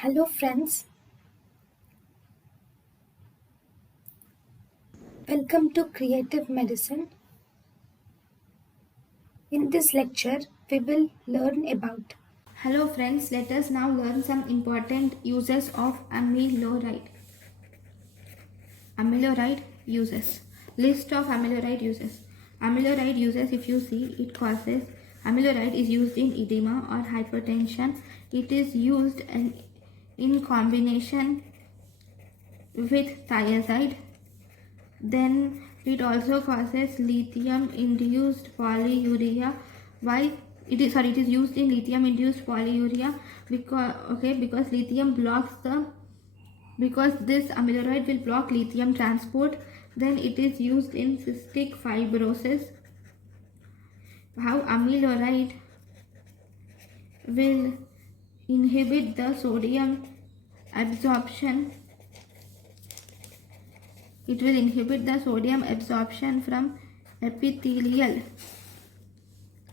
Hello friends, welcome to Creative Medicine. In this lecture, we will learn about. Hello friends, let us now learn some important uses of amiloride. Amiloride uses. List of amiloride uses. Amiloride uses, if you see, it causes, amiloride is used in edema or hypertension. It is used in combination with thiazide. Then it also causes lithium induced polyuria. Why it is used in lithium induced polyuria because lithium blocks because this amiloride will block lithium transport. Then it is used in cystic fibrosis. How amiloride will inhibit the sodium absorption. It will inhibit the sodium absorption from epithelial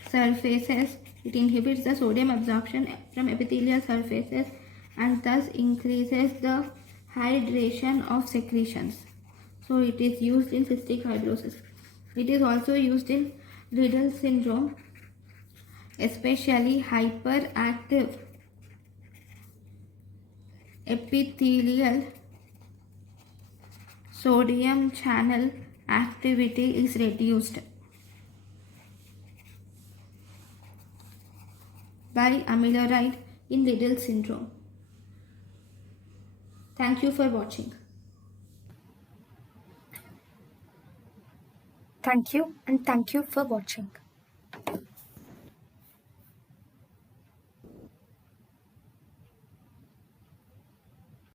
surfaces. It inhibits the sodium absorption from epithelial surfaces and thus increases the hydration of secretions. So it is used in cystic fibrosis. It is also used in Riddle syndrome, especially hyperactive epithelial sodium channel activity is reduced by amiloride in Riddle syndrome. Thank you for watching. Thank you and thank you for watching.